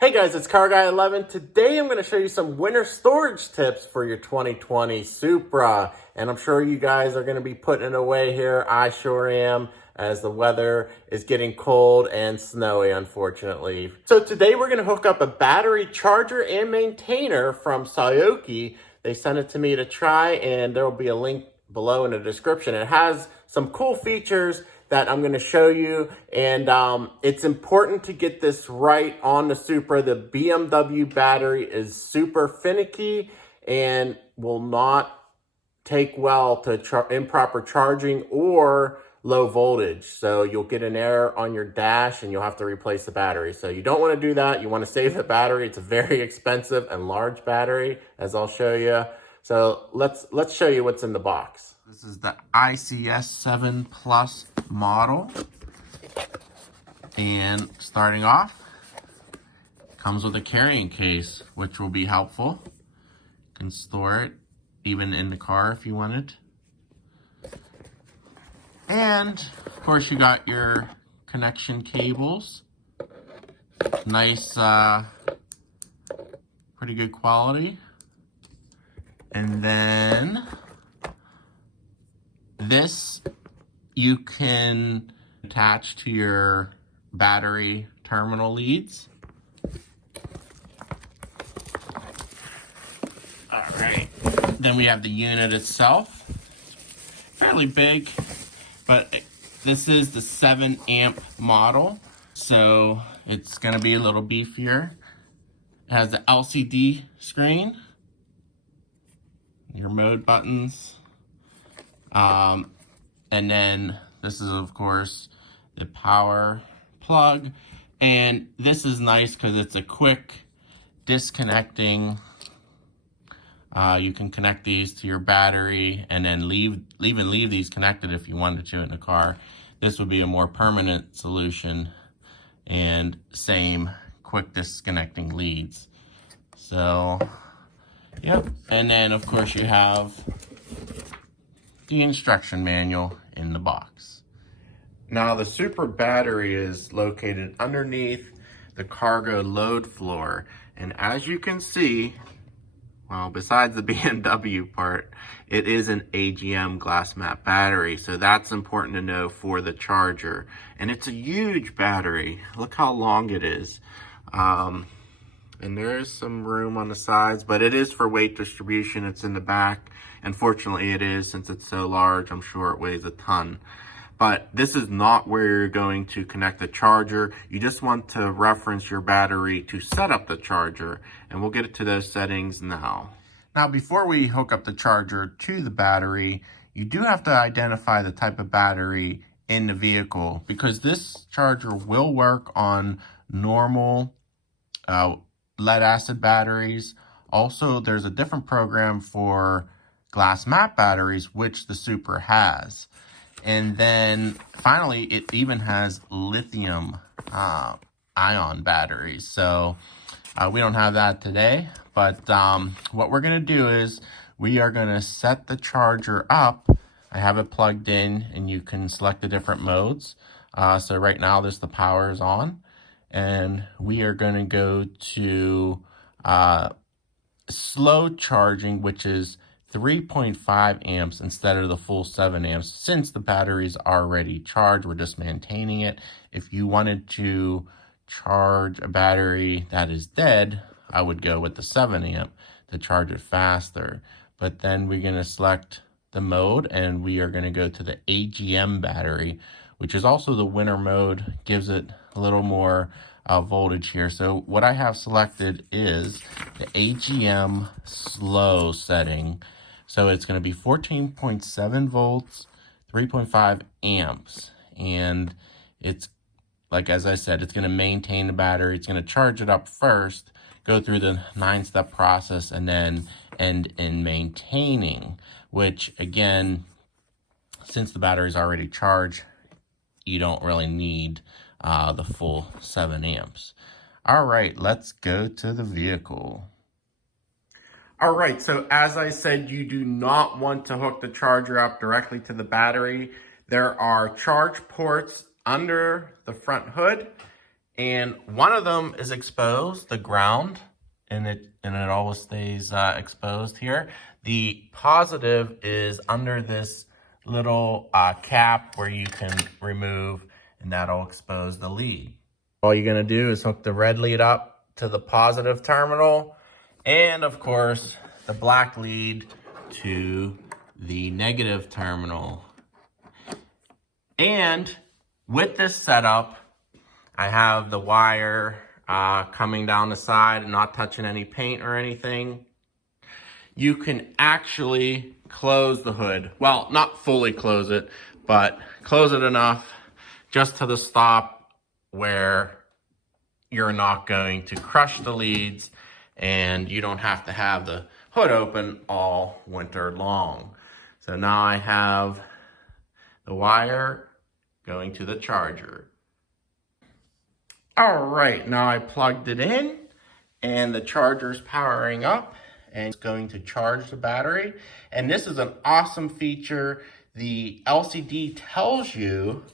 Hey guys, it's Car Guy 11. Today I'm going to show you some winter storage tips for your 2020 Supra. And I'm sure you guys are going to be putting it away here. I sure am, as the weather is getting cold and snowy, unfortunately. So today we're going to hook up a battery charger and maintainer from Sayoki. They sent it to me to try, and there will be a link below in the description. It has some cool features that I'm going to show you, and it's important to get this right on the Supra. The BMW battery is super finicky and will not take well to improper charging or low voltage. So you'll get an error on your dash and you'll have to replace the battery. So you don't want to do that. You want to save the battery. It's a very expensive and large battery, as I'll show you. So let's show you what's in the box. This is the ICS 7 Plus model, and starting off, comes with a carrying case, which will be helpful. You can store it even in the car if you wanted. And of course you got your connection cables. Nice, pretty good quality. And then this you can attach to your battery terminal leads. All right, then we have the unit itself. Fairly big, but this is the 7 amp model, so it's gonna be a little beefier. It has the LCD screen, your mode buttons, and then this is of course the power plug, and this is nice because it's a quick disconnecting. You can connect these to your battery and then leave these connected if you wanted to in the car. This would be a more permanent solution, and same quick disconnecting leads. So yep, and then of course you have the instruction manual in the box. Now the Supra battery is located underneath the cargo load floor, and as you can see, well, besides the BMW part, it is an AGM glass mat battery, so that's important to know for the charger. And it's a huge battery. Look how long it is. And there is some room on the sides, but it is for weight distribution. It's in the back. And fortunately it is, since it's so large. I'm sure it weighs a ton. But this is not where you're going to connect the charger. You just want to reference your battery to set up the charger, and we'll get to those settings now. Now, before we hook up the charger to the battery, you do have to identify the type of battery in the vehicle, because this charger will work on normal lead acid batteries. Also, there's a different program for glass mat batteries, which the Supra has. And then finally, it even has lithium ion batteries. So we don't have that today, but what we're gonna do is we are gonna set the charger up. I have it plugged in, and you can select the different modes. So right now the power is on, and we are gonna go to slow charging, which is 3.5 amps instead of the full 7 amps. Since the battery's already charged, we're just maintaining it. If you wanted to charge a battery that is dead, I would go with the 7 amp to charge it faster. But then we're going to select the mode, and we are going to go to the AGM battery, which is also the winter mode. Gives it a little more voltage here. So what I have selected is the AGM slow setting. So it's going to be 14.7 volts, 3.5 amps. And it's, like as I said, it's going to maintain the battery. It's going to charge it up first, go through the 9-step process, and then end in maintaining, which again, since the battery is already charged, you don't really need the full 7 amps. All right, let's go to the vehicle. All right, so as I said, you do not want to hook the charger up directly to the battery. There are charge ports under the front hood, and one of them is exposed, the ground, and it always stays exposed here. The positive is under this little cap where you can remove, and that'll expose the lead. All you're gonna do is hook the red lead up to the positive terminal, and of course, the black lead to the negative terminal. And with this setup, I have the wire coming down the side and not touching any paint or anything. You can actually close the hood. Well, not fully close it, but close it enough just to the stop where you're not going to crush the leads and you don't have to have the hood open all winter long. So now I have the wire going to the charger. All right, now I plugged it in and the charger's powering up and it's going to charge the battery. And this is an awesome feature. The LCD tells you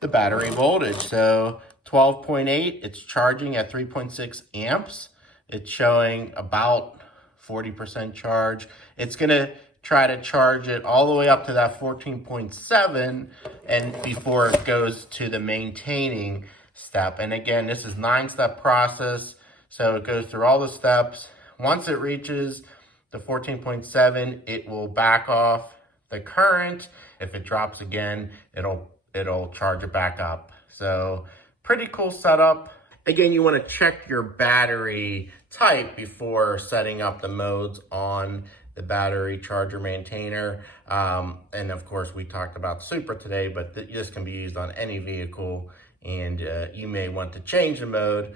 the battery voltage. So 12.8, it's charging at 3.6 amps. It's showing about 40% charge. It's gonna try to charge it all the way up to that 14.7 and before it goes to the maintaining step. And again, this is 9-step process. So it goes through all the steps. Once it reaches the 14.7, it will back off the current. If it drops again, it'll charge it back up. So pretty cool setup. Again, you want to check your battery type before setting up the modes on the battery charger maintainer. And of course, we talked about Supra today, but this can be used on any vehicle. And you may want to change the mode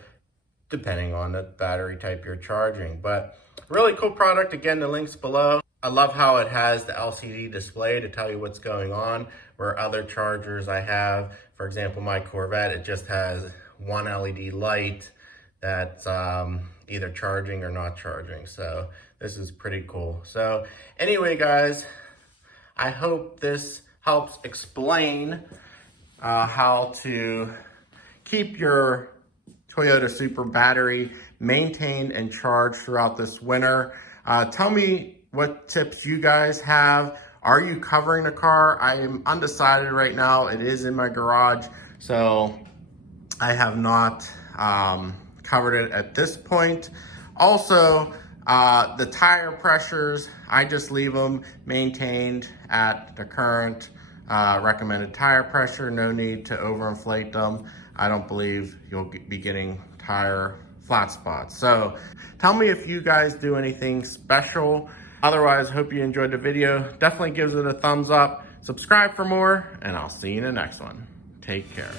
depending on the battery type you're charging. But really cool product. Again, the link's below. I love how it has the LCD display to tell you what's going on, where other chargers I have, for example, my Corvette, it just has one LED light that's either charging or not charging. So this is pretty cool. So anyway, guys, I hope this helps explain how to keep your Toyota Supra battery maintained and charged throughout this winter. Tell me what tips you guys have. Are you covering the car? I am undecided right now. It is in my garage, so I have not covered it at this point. Also, the tire pressures, I just leave them maintained at the current recommended tire pressure. No need to overinflate them. I don't believe you'll be getting tire flat spots. So tell me if you guys do anything special. Otherwise, hope you enjoyed the video. Definitely gives it a thumbs up. Subscribe for more, and I'll see you in the next one. Take care.